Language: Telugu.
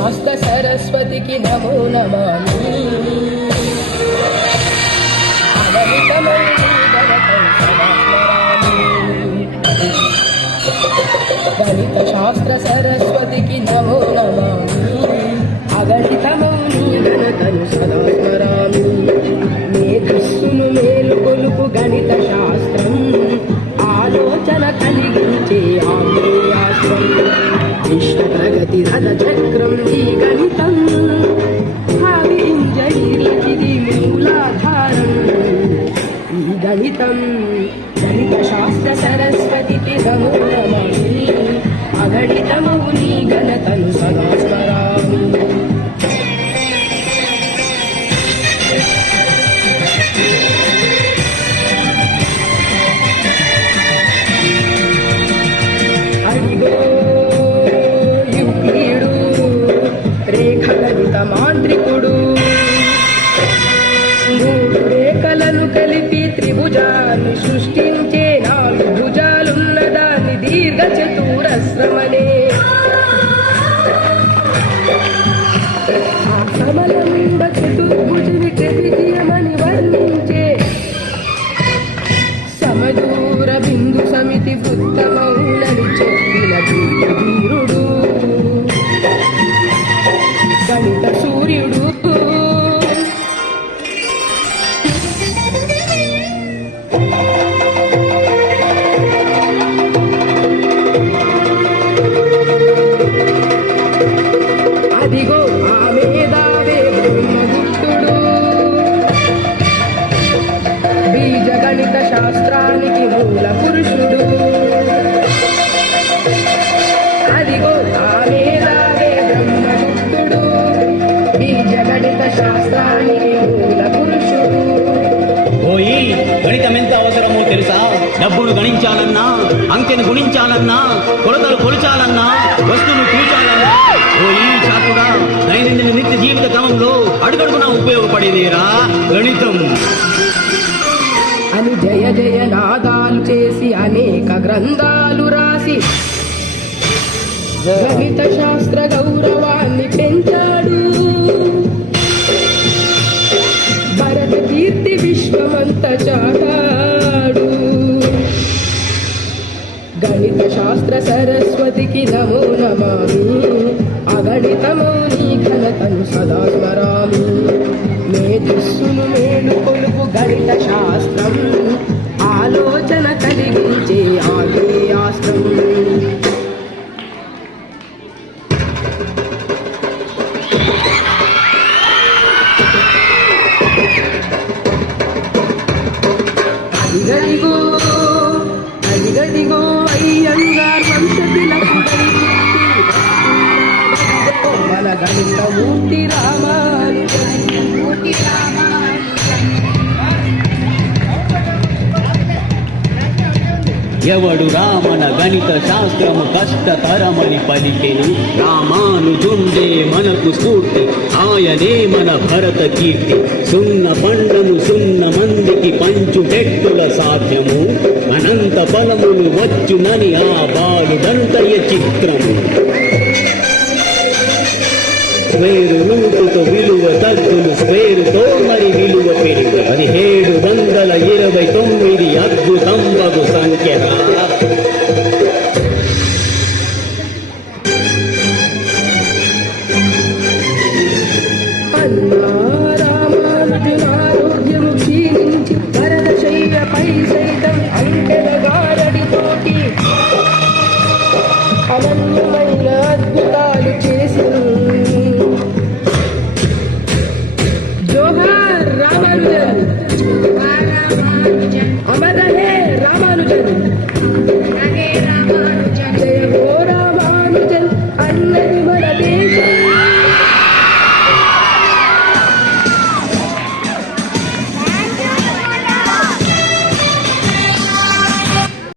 శాస్త్ర సరస్వతికి నమో నమామి. గణిత శాస్త్ర సరస్వతికి నమో నమామి. అగణితమౌని గణతను సదా స్మరామి. మేధస్సును మేలుకొలుపు గణిత శాస్త్రం, ఆలోచన కలిగించే ఆగ్నేయాస్త్రం. ఇష్ట ప్రగతి రథ చక్రం ఈ గణితం, భావి ఇంజనీర్లకిది మూలాధారం. ఈ గణితం గణిత శాస్త్ర సరస్వతికి నమో నమామి. అగణితమౌని గణతను సదా స్మరామి. మాంత్రికుడు మూడు రేఖలను కలిపి త్రిభుజాన్ని సృష్టించే, నాలుగు భుజాలున్నదాన్ని దీర్ఘ చతురస్రమనే. సమలంబ చతుర్భుజుని త్రివిజయమని వర్ణించే, సమదూర బిందు సమితి వృత్తమౌనని చెప్పిన వీరుడు గణిత సూర్యుడు. అదిగో ఆ మేధావే బ్రహ్మగుప్తుడు, బీజ గణిత శాస్త్రానికి మూల పురుషుడు. అదిగో ఆ మేధావే బ్రహ్మగుప్తుడు, బీజ గణిత శాస్త్రానికి మూల పురుషుడు. ఓయి, గణితం ఎంత అవసరమో తెలుసా? డబ్బును గణించాలన్నా, అంకెను గుణించాలన్నా, కొలతలు కొలిచాలన్నా, వస్తువును కూర్చాలన్నా, ఓయి చాటుడా, దైనందిన నిత్య జీవిత క్రమంలో అడుగడుగునా ఉపయోగపడేదేరా గణితం అని జయ జయ నాదాలు చేసి అనేక గ్రంథాలు రాసి గణిత శాస్త్ర గౌరవాన్ని పెంచాడు. భరత కీర్తి విశ్వమంత చాటాడు. గణిత శాస్త్ర సరస్వతికి నమో నమామి. అగణితమౌని ఘనతను సదా స్మరామి. మేధస్సును మేలుకొలుపు గణిత శాస్త్రం, ఆలోచన కలిగించే ఆగ్నేయాస్త్రం. అదిగదిగో అదిగదిగో అయ్యంగార్ వంశతిలకుడై మన గణిత మూర్తి రామానుజన్. ఎవడు రామన గణిత శాస్త్రము కష్టతరమని పలికెను, రామానుజుండే మనకు స్ఫూర్తి, ఆయనే మన భరత కీర్తి. సున్న పండము సున్న మందికి పంచు పెట్టుల సాధ్యము, అనంత బలములు వచ్చునని ఆ బాలుడంతయ చిత్రము. స్క్వేరు రూటుతో విలువ తగ్గులు, స్క్వేరుతో మరి విలువ పెరుగు. 1729 అద్భుతంబగు సంఖ్య.